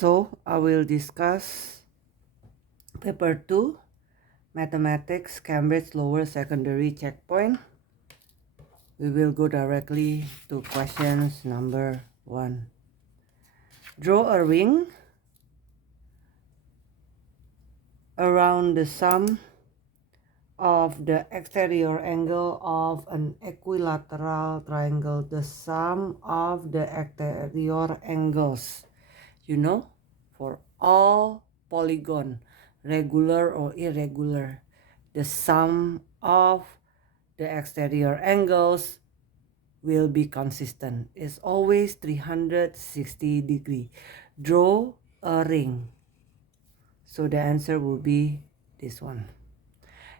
So I will discuss paper 2, Mathematics, Cambridge Lower Secondary Checkpoint. We will go directly to questions number 1. Draw a ring around the sum of the exterior angle of an equilateral triangle. The sum of the exterior angles, for all polygon, regular or irregular, the sum of the exterior angles will be consistent. It's always 360 degree. Draw a ring. So the answer will be this one.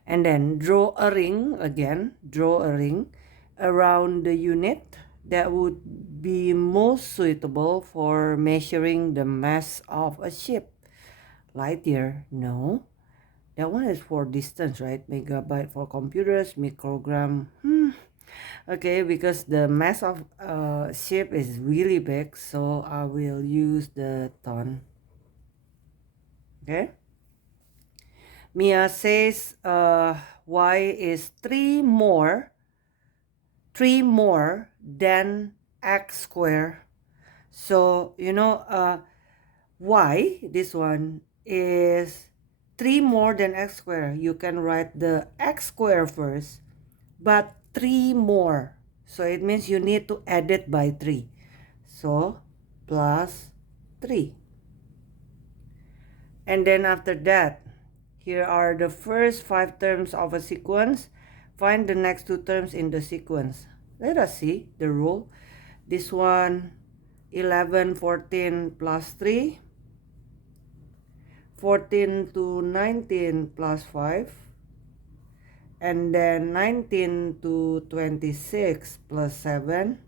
And then draw a ring again. Draw a ring around the unit that would be most suitable for measuring the mass of a ship. Light year? No. That one is for distance, right? Megabyte for computers, microgram. Okay, because the mass of a ship is really big, so I will use the ton. Okay. Mia says y is 3 more than x squared. So y, this one is 3 more than x squared. You can write the x squared first, but 3 more. So it means you need to add it by 3. So plus 3. And then after that, here are the first 5 terms of a sequence. Find the next 2 terms in the sequence. Let us see the rule. This one, 11, 14 plus 3. 14 to 19 plus 5. And then 19 to 26 plus 7.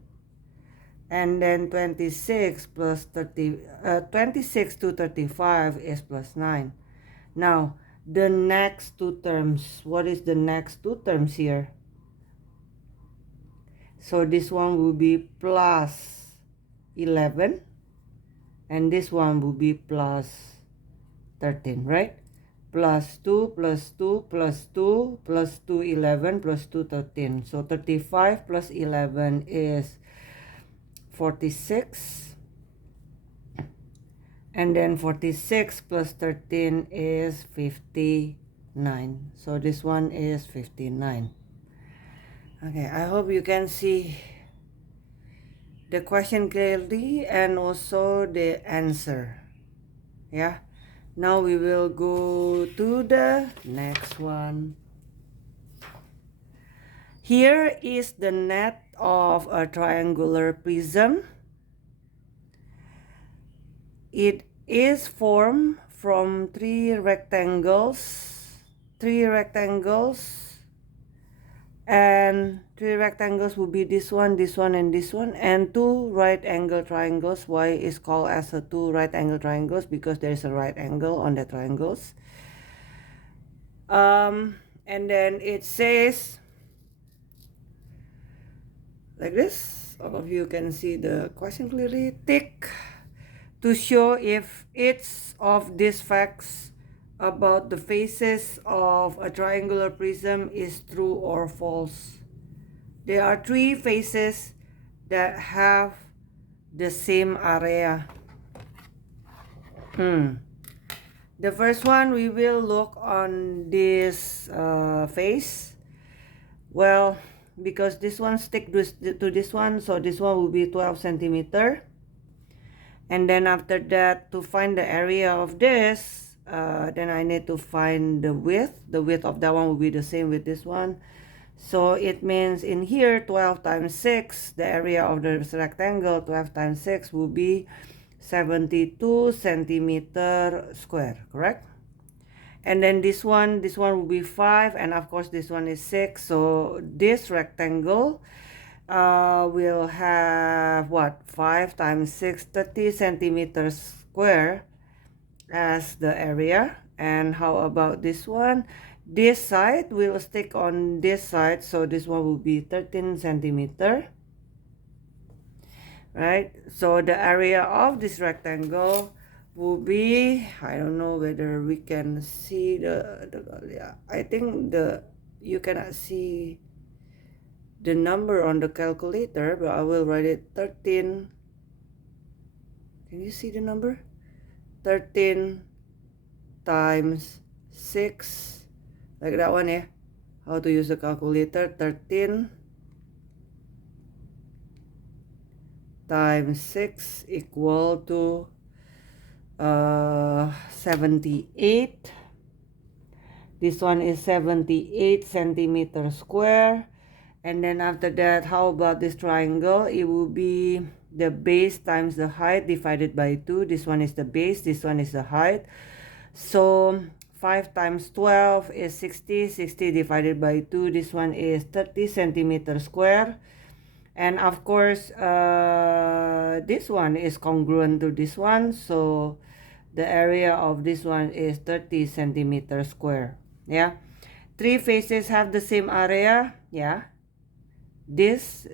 And then 26 plus 26 to 35 is plus 9. Now, the next 2 terms. What is the next 2 terms here? So this one will be plus 11. And this one will be plus 13, right? Plus 2, plus 2, plus 2, plus 2, 11, plus 2, 13. So 35 plus 11 is 46. And then 46 plus 13 is 59. So this one is 59. Okay, I hope you can see the question clearly and also the answer. Yeah. Now we will go to the next one. Here is the net of a triangular prism. It is formed from 3 rectangles. 3 rectangles. And 3 rectangles will be this one, and this one. And 2 right angle triangles. Why is called as a 2 right angle triangles? Because there is a right angle on the triangles. And then it says like this. All of you can see the question clearly. Tick to show if each of these facts about the faces of a triangular prism is true or false. There are 3 faces that have the same area. The first one, we will look on this face. Well, because this one stick to this one, so this one will be 12 centimeter. And then after that, to find the area of this, then I need to find the width. The width of that one will be the same with this one. So it means in here, 12 times 6, the area of the rectangle, 12 times 6 will be 72 centimeter square, correct? And then this one will be 5, and of course this one is 6. So this rectangle will have what? 5 times 6, 30 centimeters square as the area. And how about this one? This side will stick on this side, so this one will be 13 centimeter, right? So the area of this rectangle will be, I don't know whether we can see yeah, I think you cannot see the number on the calculator, but I will write it 13. Can you see the number? 13 times 6, like that one, yeah. How to use the calculator? 13 times 6 equal to 78. This one is 78 centimeters square. And then after that, how about this triangle? It will be the base times the height divided by 2. This one is the base, this one is the height. So 5 times 12 is 60. 60 divided by 2. This one is 30 centimeters square. And of course, this one is congruent to this one. So the area of this one is 30 centimeters square. Yeah. Three faces have the same area. Yeah. This,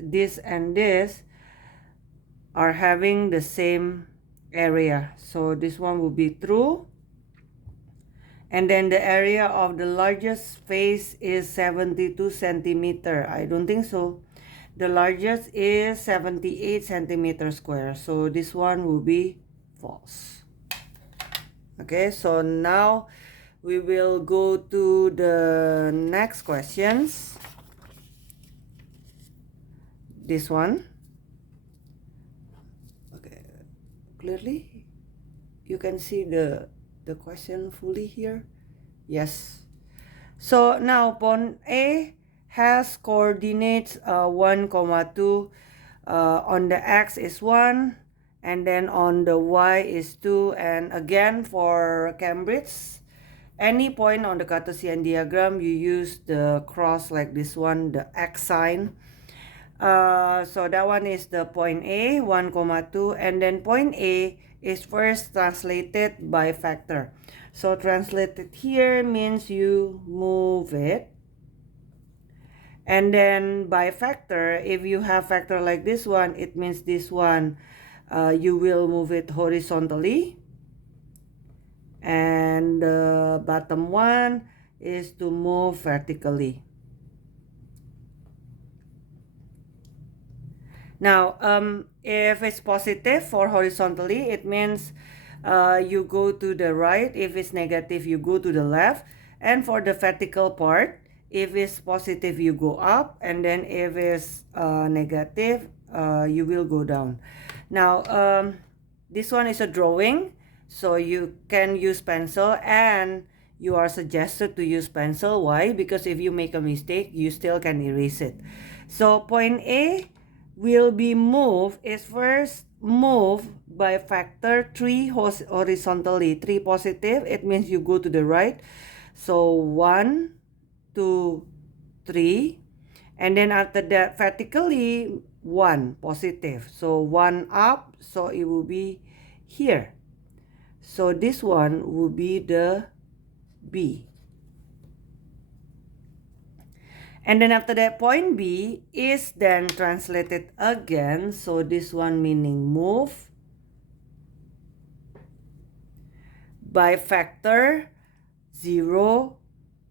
and this are having the same area. So this one will be true. And then the area of the largest face is 72 centimeter. I don't think so. The largest is 78 centimeter square. So this one will be false. Okay, so now we will go to the next questions. This one. Okay, clearly you can see the question fully here. Yes. So now point A has coordinates 1, 2. On the x is 1, and then on the y is 2. And again, for Cambridge, any point on the Cartesian diagram, you use the cross like this one, the x sign. So that one is the point A, 1, 2, and then point A is first translated by factor. So translated here means you move it. And then by factor, if you have factor like this one, it means this one, you will move it horizontally. And the bottom one is to move vertically. Now, if it's positive for horizontally, it means you go to the right. If it's negative, you go to the left. And for the vertical part, if it's positive, you go up. And then if it's negative, you will go down. Now, this one is a drawing. So you can use pencil, and you are suggested to use pencil. Why? Because if you make a mistake, you still can erase it. So point A will be moved is first moved by factor 3 horizontally. 3 positive, it means you go to the right. So 1, 2, 3. And then after that, vertically 1 positive. So 1 up, so it will be here. So this one will be the B. And then after that, point B is then translated again. So this one meaning move by factor 0,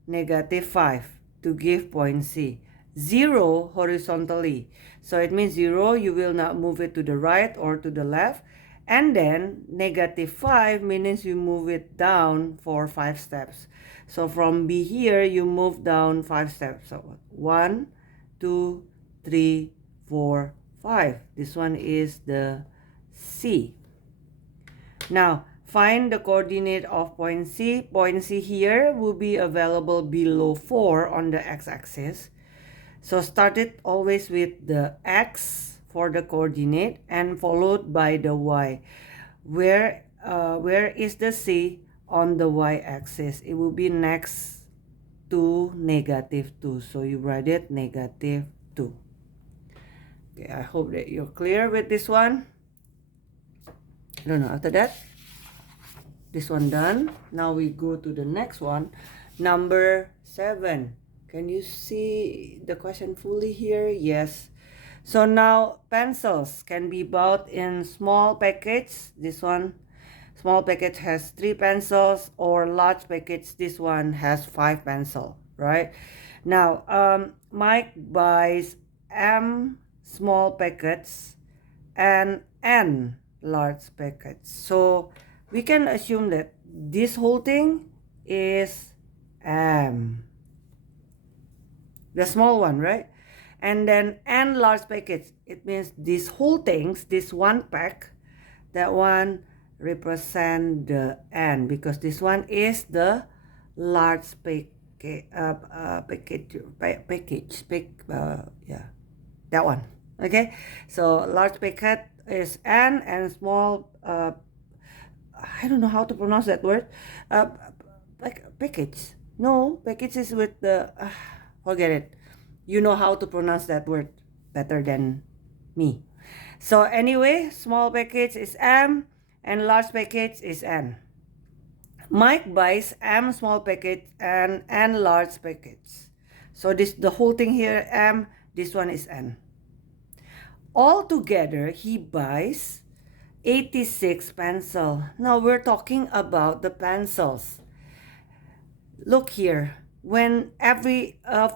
-5 to give point C. 0 horizontally. So it means 0, you will not move it to the right or to the left. And then -5 means you move it down for 5 steps. So from B here, you move down 5 steps. So 1, 2, 3, 4, 5. This one is the C. Now, find the coordinate of point C. Point C here will be available below 4 on the x-axis. So start it always with the x for the coordinate and followed by the y. Where is the C on the y-axis? It will be next to -2. So you write it -2. Okay, I hope that you're clear with this one. I don't know, after that, this one done. Now we go to the next one, number 7. Can you see the question fully here? Yes. So now pencils can be bought in small package, this one. Small package has 3 pencils, or large package, this one has 5 pencil, right? Now, Mike buys M small packets and N large packets. So we can assume that this whole thing is M, the small one, right? And then N large packets, it means these whole things, this one pack, that one represent the N, because this one is the large yeah, that one. Okay, so large packet is N, and small I don't know how to pronounce that word, like package. No, package is with the forget it. You know how to pronounce that word better than me. So anyway, small package is M and large package is N. Mike buys M small package and N large package. So this, the whole thing here, M, this one is N. Altogether, he buys 86 pencil. Now we're talking about the pencils. Look here, when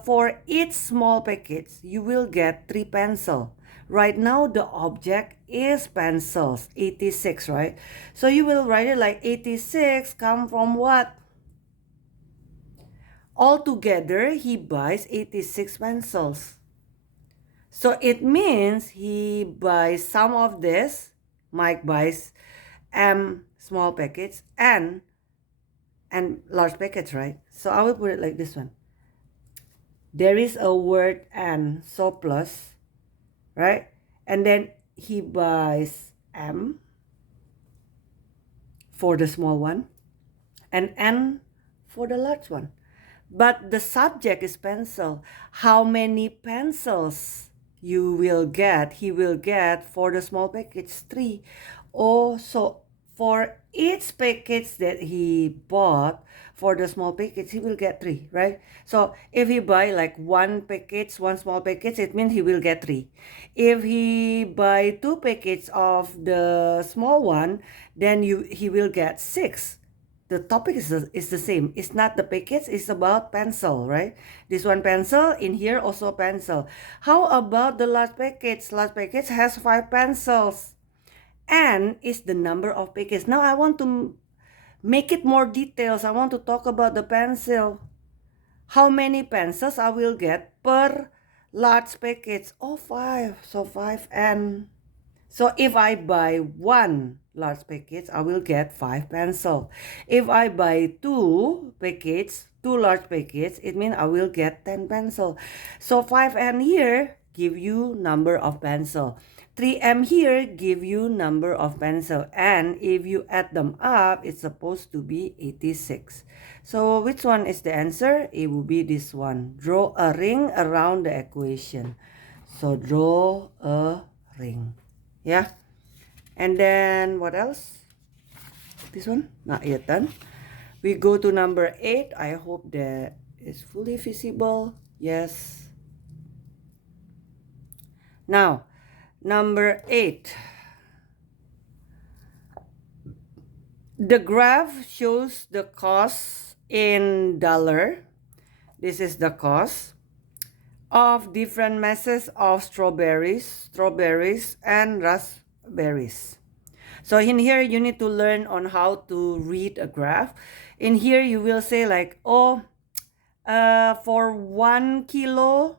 for each small package, you will get 3 pencil. Right now, the object is pencils, 86, right? So you will write it like 86 come from what? Altogether, he buys 86 pencils. So it means he buys some of this. Mike buys M small packets and large packets, right? So I will put it like this one. There is a word and, so plus, right? And then he buys M for the small one and N for the large one. But the subject is pencil. How many pencils you will get? He will get for the small package 3. Oh, so for each package that he bought for the small package, he will get 3, right? So if he buy like one package, one small package, it means he will get 3. If he buy 2 packets of the small one, then he will get 6. The topic is the same. It's not the package, it's about pencil, right? This one pencil, in here also pencil. How about the large package? Large package has 5 pencils. N is the number of packets. Now I want to make it more details. I want to talk about the pencil. How many pencils I will get per large package? Oh, 5. So 5N. So if I buy 1 large package, I will get 5 pencil. If I buy 2 packets, 2 large packets, it means I will get 10 pencil. So 5N here give you number of pencil. 3M here give you number of pencil. And if you add them up, it's supposed to be 86. So which one is the answer? It will be this one. Draw a ring around the equation. So draw a ring. Yeah, and then what else? This one not yet done. We go to number 8. I hope that is fully visible. Yes. Now number 8, the graph shows the cost in dollar. This is the cost of different masses of strawberries and raspberries. So in here, you need to learn on how to read a graph. In here, you will say like, oh, for 1 kilo,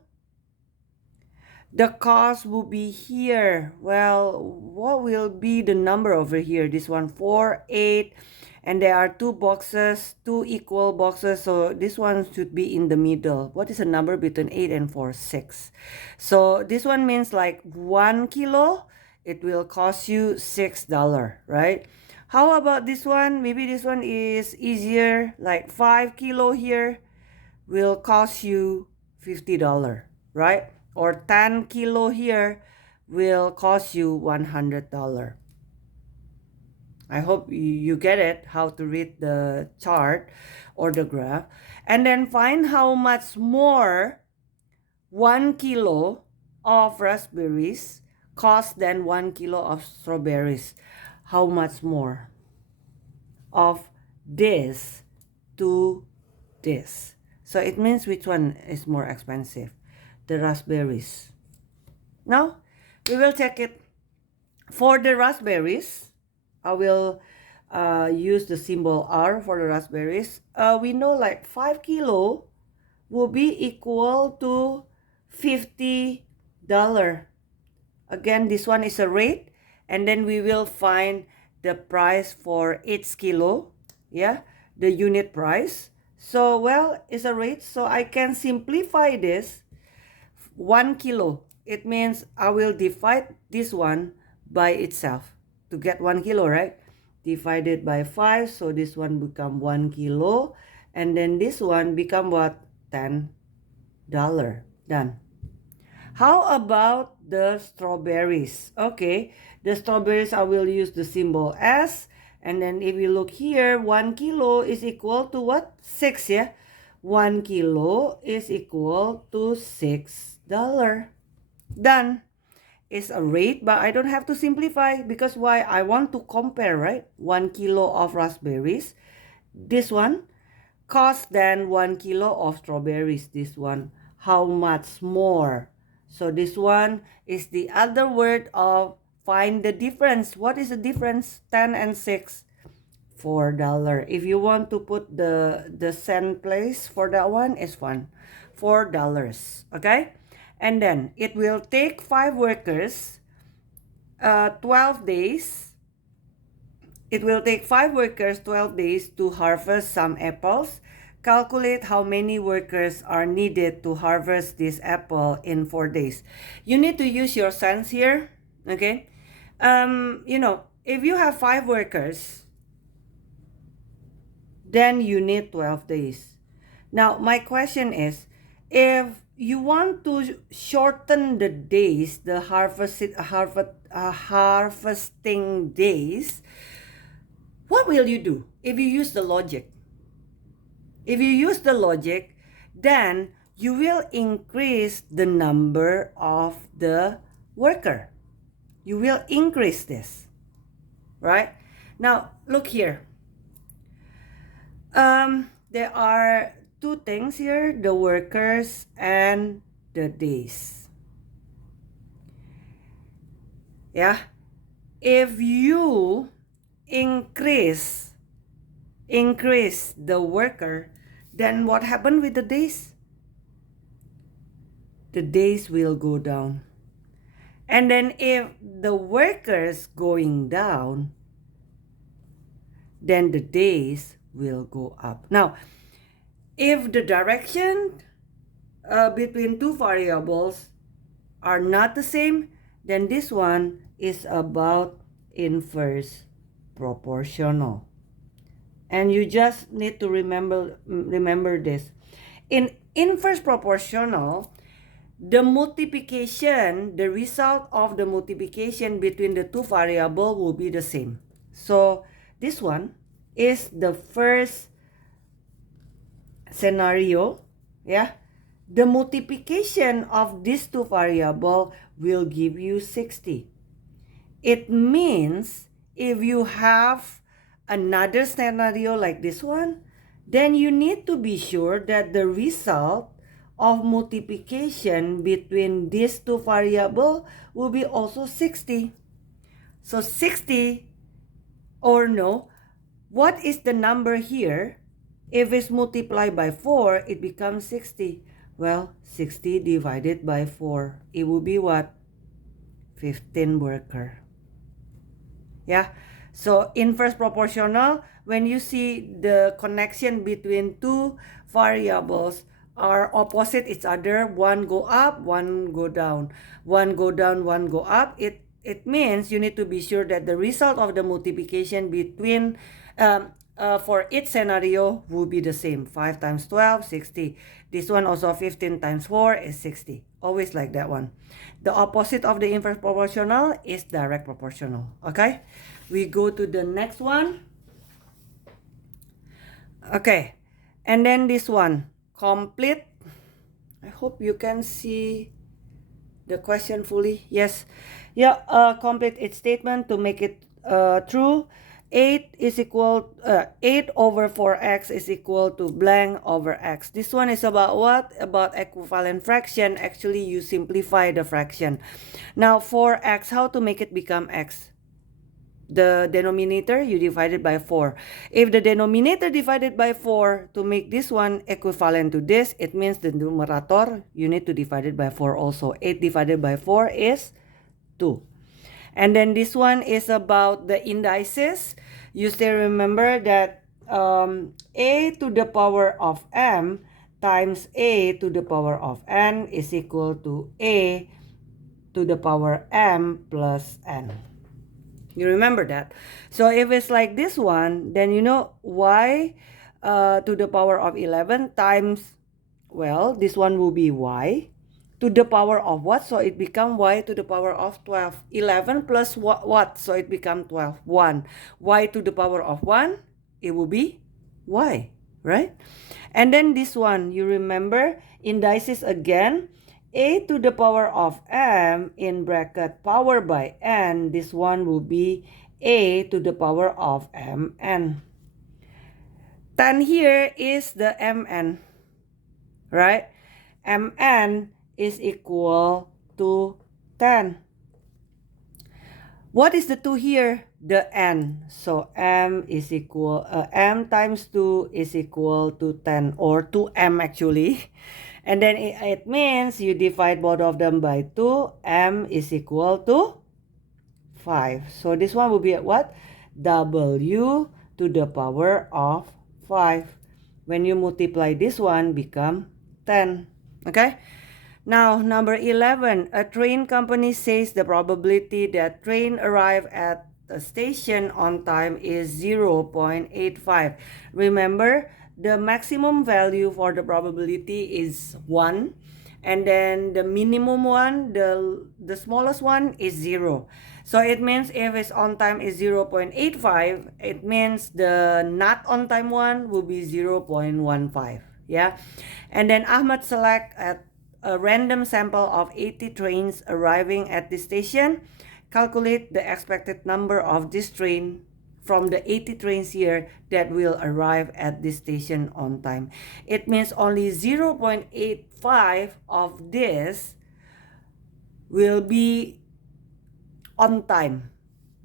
the cost will be here. Well, what will be the number over here? This one, 4, 8. And there are 2 boxes, 2 equal boxes. So this one should be in the middle. What is the number between 8 and 4? 6. So this one means like 1 kilo, it will cost you $6, right? How about this one? Maybe this one is easier. Like 5 kilo here will cost you $50, right? Or 10 kilo here will cost you $100. I hope you get it, how to read the chart or the graph. And then find how much more 1 kilo of raspberries cost than 1 kilo of strawberries. How much more? of this to this. So it means which one is more expensive? The raspberries. Now, we will check it. For the raspberries, I will use the symbol R for the raspberries. We know like 5 kilo will be equal to $50. Again, this one is a rate, and then we will find the price for each kilo. Yeah, the unit price. So, well, it's a rate, so I can simplify this. 1 kilo. It means I will divide this one by itself to get 1 kilo, right? Divided by 5, so this one become 1 kilo, and then this one become what? $10. Done. How about the strawberries? Okay, the strawberries I will use the symbol S, and then if you look here, 1 kilo is equal to what? 6, yeah? 1 kilo is equal to $6. Done. It's a rate, but I don't have to simplify because why? I want to compare, right? 1 kilo of raspberries. This one costs than 1 kilo of strawberries. This one, how much more? So this one is the other word of find the difference. What is the difference? 10 and 6. $4. If you want to put the cent place for that one, is fun. $4. Okay? And then it will take 5 workers 12 days. It will take 5 workers 12 days to harvest some apples. Calculate how many workers are needed to harvest this apple in 4 days. You need to use your cents here. Okay? If you have 5 workers, then you need 12 days. Now, my question is, if you want to shorten the days, the harvesting days, what will you do if you use the logic? If you use the logic, then you will increase the number of the worker. You will increase this, right? Now, look here. There are 2 things here, the workers and the days. Yeah, if you increase the worker, then what happened with the days? The days will go down. And then if the workers going down, then the days will go up. Now, if the direction between 2 variables are not the same, then this one is about inverse proportional. And you just need to remember this. In inverse proportional, the multiplication, the result of the multiplication between the 2 variables will be the same. So this one is the first scenario. Yeah, the multiplication of these 2 variables will give you 60. It means if you have another scenario like this one, then you need to be sure that the result of multiplication between these 2 variables will be also 60. So 60, or no, what is the number here? If it's multiplied by 4, it becomes 60. Well, 60 divided by 4, it will be what? 15 worker. Yeah, so inverse proportional, when you see the connection between 2 variables are opposite each other, one go up, one go down, one go down, one go up, it means you need to be sure that the result of the multiplication between for each scenario will be the same. 5 times 12, 60. This one also 15 times 4 is 60. Always like that one. The opposite of the inverse proportional is direct proportional. Okay, we go to the next one. Okay, and then this one, complete. I hope you can see the question fully. Yes. Yeah, complete its statement to make it true. 8 is equal 8 over 4x is equal to blank over x. This one is about what? About equivalent fraction. Actually, you simplify the fraction. Now 4x, how to make it become x? The denominator, you divide it by 4. If the denominator divided by 4 to make this one equivalent to this, it means the numerator, you need to divide it by 4 also. 8 divided by 4 is 2. And then this one is about the indices. You still remember that a to the power of m times a to the power of n is equal to a to the power m plus n. You remember that? So if it's like this one, then you know y to the power of 11 times, well, this one will be y to the power of what? So it become y to the power of 12. 11 plus what? So it become 12. 1. Y to the power of 1, it will be y, right? And then this one, you remember, indices again, a to the power of m in bracket power by n, this one will be a to the power of mn. 10 here is the mn, right? Mn is equal to 10. What is the 2 here? The n. So m is equal, m times 2 is equal to 10, or 2m actually. And then it means you divide both of them by 2, m is equal to 5. So this one will be at what? W to the power of 5. When you multiply this one, become 10. Okay? Now, number 11. A train company says the probability that train arrive at the station on time is 0.85. Remember, the maximum value for the probability is 1. And then the minimum one, the smallest one is 0. So it means if it's on time is 0.85, it means the not on time one will be 0.15. Yeah. And then Ahmad select at a random sample of 80 trains arriving at the station. Calculate the expected number of this train from the 80 trains here that will arrive at this station on time. It means only 0.85 of this will be on time.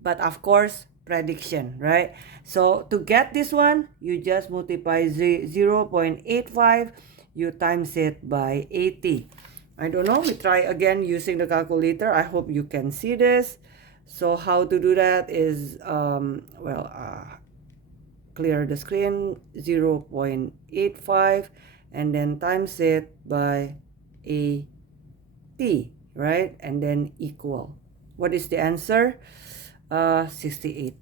But of course, prediction, right? So to get this one, you just multiply 0.85, you times it by 80. I don't know, we try again using the calculator. I hope you can see this. So how to do that is, clear the screen, 0.85, and then times it by 80, right? And then equal. What is the answer? 68.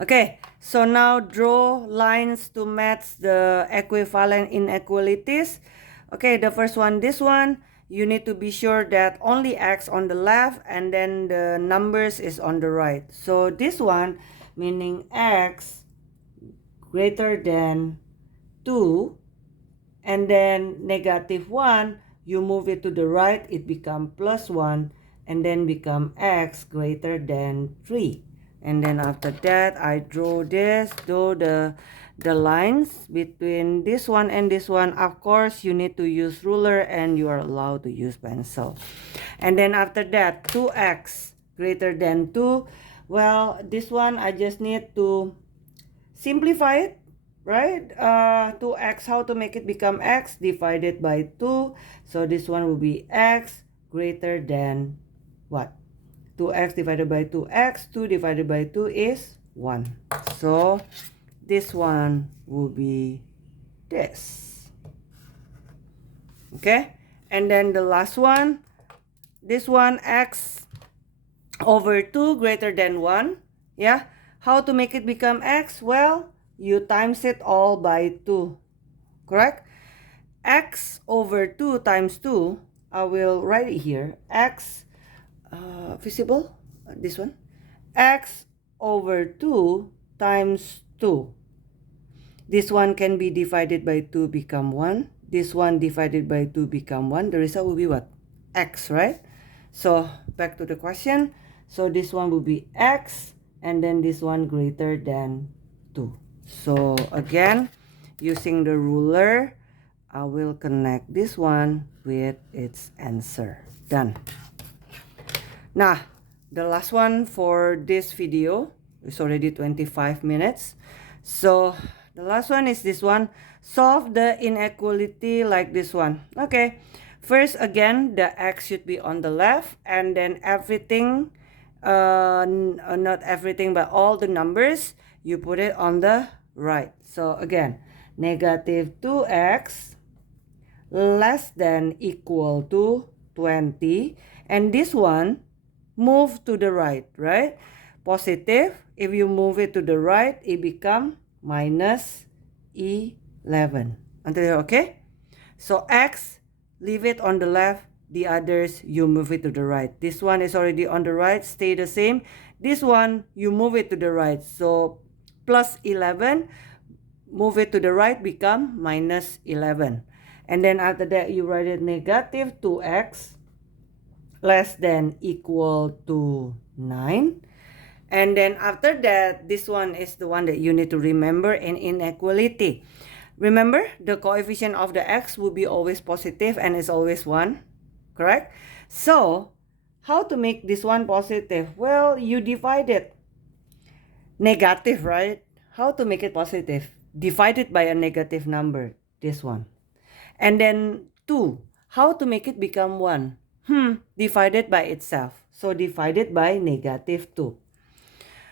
Okay, so now draw lines to match the equivalent inequalities. Okay, the first one, this one, you need to be sure that only x on the left and then the numbers is on the right. So this one, meaning x greater than 2, and then negative 1, you move it to the right, it become plus 1, and then become x greater than 3. And then after that, I draw the lines between this one and this one. Of course, you need to use ruler and you are allowed to use pencil. And then after that, 2x greater than 2. Well, this one, I just need to simplify it, right? 2x, how to make it become x? Divided by 2. So this one will be x greater than what? 2x divided by 2x. 2 divided by 2 is 1. So this one will be this. Okay? And then the last one, this one, x over 2 greater than 1. Yeah? How to make it become x? Well, you times it all by 2. Correct? X over 2 times 2, I will write it here. X visible, this one, x over 2 times 2. This one can be divided by 2 become 1. This one divided by 2 become 1. The result will be what? X, right? So back to the question. So this one will be x, and then this one greater than 2. So again, using the ruler, I will connect this one with its answer. Done. Now, the last one for this video is already 25 minutes. So the last one is this one. Solve the inequality like this one. Okay. First, again, the x should be on the left, and then everything, not everything, but all the numbers, you put it on the right. So again, negative 2x less than equal to 20, and this one move to the right, right? Positive, if you move it to the right, it become minus 11. Until here, okay? So x, leave it on the left. The others, you move it to the right. This one is already on the right, stay the same. This one, you move it to the right. So plus 11, move it to the right, become minus 11. And then after that, you write it negative 2x less than equal to 9. And then after that, this one is the one that you need to remember in inequality. Remember, the coefficient of the x will be always positive and is always 1, correct? So, how to make this one positive? Well, you divide it. Negative, right? How to make it positive? Divide it by a negative number, this one. And then 2, how to make it become 1? Divided by itself. So divided by negative 2.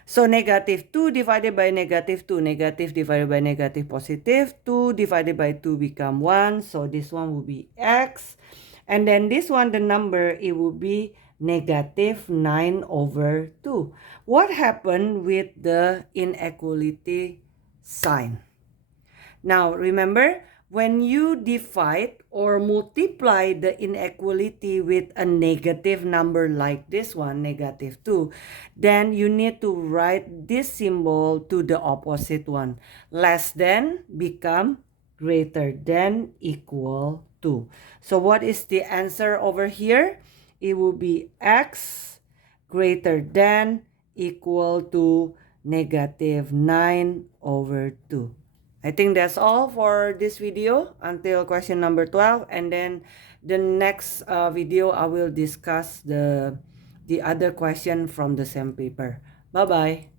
So negative 2 divided by negative 2, negative divided by negative positive, 2 divided by 2 become 1. So this one will be x. And then this one, the number, it will be negative 9 over 2. What happened with the inequality sign? Now remember, when you divide or multiply the inequality with a negative number like this one, negative 2, then you need to write this symbol to the opposite one. Less than become greater than equal to. So what is the answer over here? It will be x greater than equal to negative 9 over 2. I think that's all for this video until question number 12, and then the next video I will discuss the other question from the same paper. Bye bye.